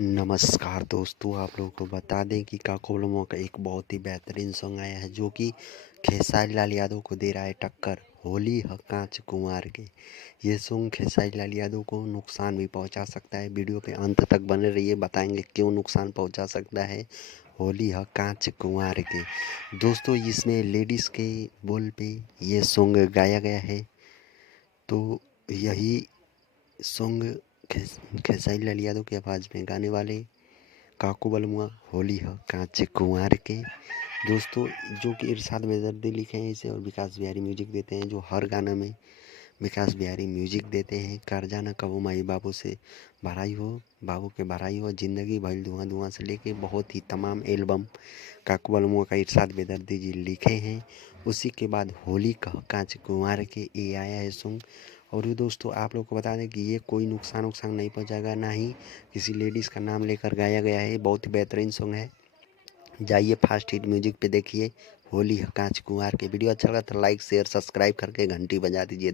नमस्कार दोस्तों, आप लोगों को बता दें कि काकोलमो का एक बहुत ही बेहतरीन सॉन्ग आया है जो कि खेसारी लाल यादव को दे रहा है टक्कर। होली ह कांच कुंवार के। ये सॉन्ग खेसारी लाल यादव को नुकसान भी पहुंचा सकता है। वीडियो पे अंत तक बने रहिए, बताएंगे क्यों नुकसान पहुंचा सकता है। होली ह कांच कुंवार के दोस्तों, इसमें लेडीज़ के बोल पे ये सॉन्ग गाया गया है। तो यही सॉन्ग खेसारी लाल यादव की आवाज़ में गाने वाले काको बलमुआ होली ह कांच कुंवार के दोस्तों, जो कि इरशाद बेदर्दी लिखे हैं इसे और विकास बिहारी म्यूजिक देते हैं। जो हर गाना में विकास बिहारी म्यूजिक देते हैं। कर्जा न कबो माई बाबू से भराई हो, बाबू के भराई हो, जिंदगी भइल धुआं धुआं से लेके बहुत ही तमाम एल्बम काको बलमुआ का इरशाद बेदर्दी जी लिखे हैं। उसी के बाद होली का कांच कुंवार के ये आया है सॉन्ग। और ये दोस्तों, आप लोग को बता दें कि ये कोई नुकसान उकसान नहीं पहुंचाएगा, ना ही किसी लेडीज़ का नाम लेकर गाया गया है। बहुत ही बेहतरीन सॉन्ग है। जाइए फास्ट हिट म्यूजिक पे देखिए होली कांच कुंवार के। वीडियो अच्छा लगा तो लाइक शेयर सब्सक्राइब करके घंटी बजा दीजिए।